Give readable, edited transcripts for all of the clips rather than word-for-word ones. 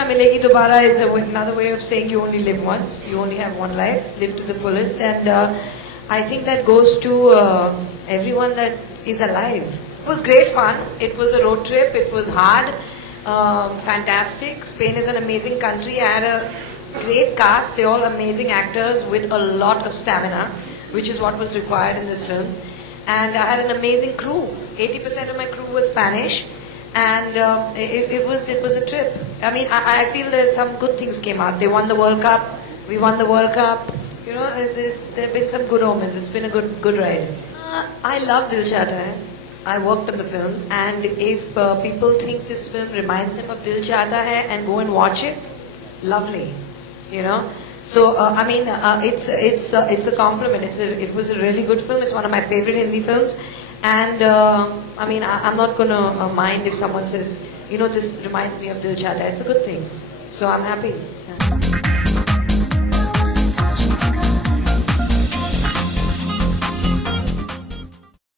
ना मिलेगी दोबारा is another way of saying you only live once. You only have one life. Live to the fullest. And I think that goes to everyone that is alive. It was great fun. It was a road trip. It was hard. Fantastic. Spain is an amazing country. I had a great cast. They're all amazing actors with a lot of stamina, which is what was required in this film. And I had an amazing crew. 80% of my crew was Spanish. And it was a trip. I mean, I feel that some good things came out. They won the World Cup. We won the World Cup. You know, there have been some good omens. It's been a good ride. I love Dil Chahta Hai. I worked on the film, and if people think this film reminds them of Dil Chahta Hai and go and watch it, lovely. You know. So I mean, it's a compliment. It was a really good film. It's one of my favorite Hindi films. And I mean, I'm not going to mind if someone says, you know, this reminds me of Dil Chahta Hai. It's a good thing. So I'm happy.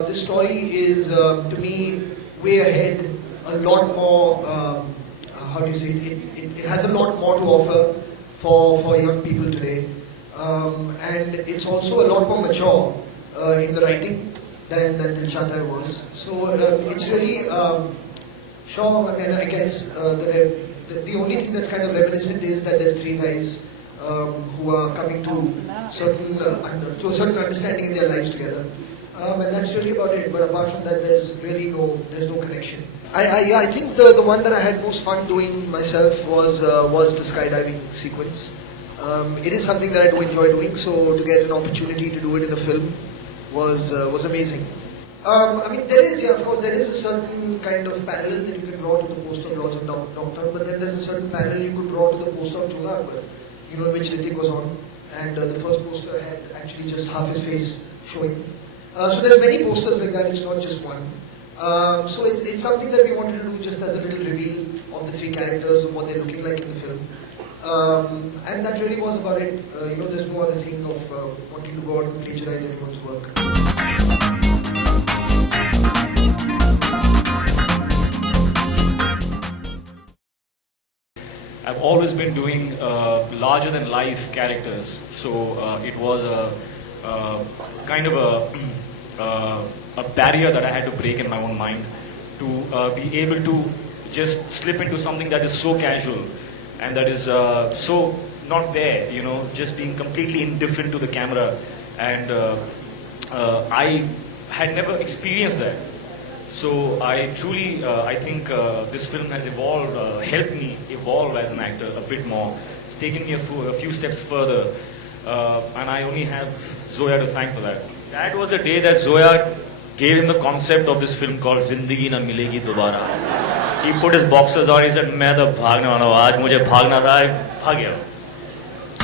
This story is, to me, way ahead. A lot more, how do you say it? It has a lot more to offer for young people today. And it's also a lot more mature in the writing than Dil Chahta Hai was. So it's really, sure, I mean, I guess the only thing that's kind of reminiscent is that there's three guys who are coming to a certain understanding in their lives together. And that's really about it. But apart from that, there's no connection. I think the one that I had most fun doing myself was the skydiving sequence. It is something that I do enjoy doing, so to get an opportunity to do it in the film was amazing. I mean, of course, there is a certain kind of parallel that you can draw to the poster of Lords of Nocturne, but then there's a certain parallel you could draw to the poster of Chudha Akbar, you know, in which Hrithik was on, and the first poster had actually just half his face showing. So there's many posters like that, it's not just one. So it's something that we wanted to do just as a little reveal of the three characters, of what they're looking like in the film. And that really was about it. You know, there's no other thing of wanting to go out and plagiarize anyone's work. I've always been doing larger than life characters, so it was a kind of a barrier that I had to break in my own mind to be able to just slip into something that is so casual and that is so not there, you know, just being completely indifferent to the camera. And I had never experienced that. So I truly, I think this film has evolved, helped me evolve as an actor a bit more. It's taken me a few steps further, and I only have Zoya to thank for that. That was the day that Zoya gave him the concept of this film called Zindagi Na Milegi Dobara. He put his boxers on, he said, "मैं तो भागने वाला हूँ, आज मुझे भागना था, भाग गया."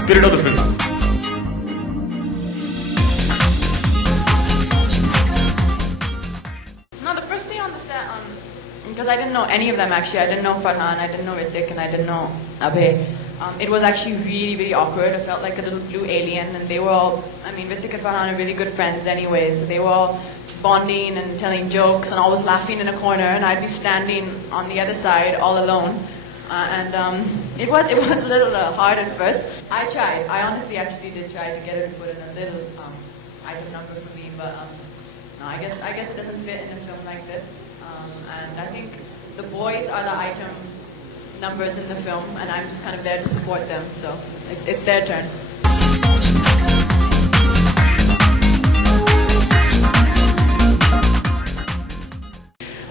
Spirit of the film. Because I didn't know any of them actually. I didn't know Farhan, I didn't know Hrithik, and I didn't know Abhay. It was actually really, really awkward. I felt like a little blue alien, and they were all, I mean, Hrithik and Farhan are really good friends anyway, so they were all bonding and telling jokes and always laughing in a corner, and I'd be standing on the other side all alone. It was a little hard at first. I tried. I honestly actually did try to get her to put in a little item number for me, but no, I guess it doesn't fit in a film like this. And I think the boys are the item numbers in the film, and I'm just kind of there to support them. So it's their turn.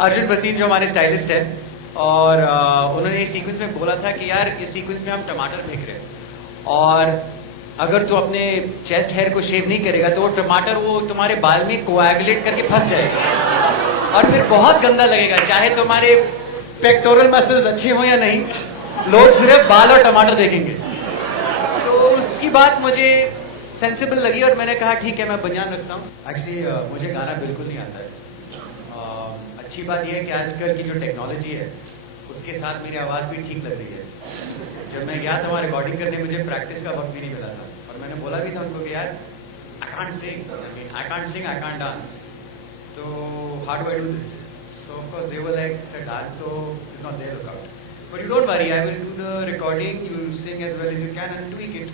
Arjun Bhasin जो हमारे stylist हैं, और उन्होंने इस sequence में बोला था कि यार इस सीक्वेंस में हम टमाटर फेंक रहे हैं, और अगर तू अपने चेस्ट हेयर को शेव नहीं करेगा तो वो टमाटर वो तुम्हारे बाल में कोएगुलेट करके फंस जाएगा और फिर बहुत गंदा लगेगा, चाहे तुम्हारे पेक्टोरल मसल्स अच्छे हो या नहीं, लोग सिर्फ बाल और टमाटर देखेंगे। तो उसकी बात मुझे सेंसिबल लगी और मैंने कहा ठीक है मैं बनियान रखता हूँ। एक्चुअली मुझे गाना बिल्कुल नहीं आता है। अच्छी बात यह है कि आजकल की जो टेक्नोलॉजी है उसके साथ मेरी आवाज़ भी ठीक लग रही है। जब मैं गया था वहाँ रिकॉर्डिंग करने, मुझे प्रैक्टिस का वक्त भी नहीं मिला था और मैंने बोला भी था उनको कि यार I can't sing, I can't dance, तो how do I do this? So of course they were like, "Sir, dance तो is not there, look out." But you don't worry, I will do the recording, you will sing as well as you can and tweak it.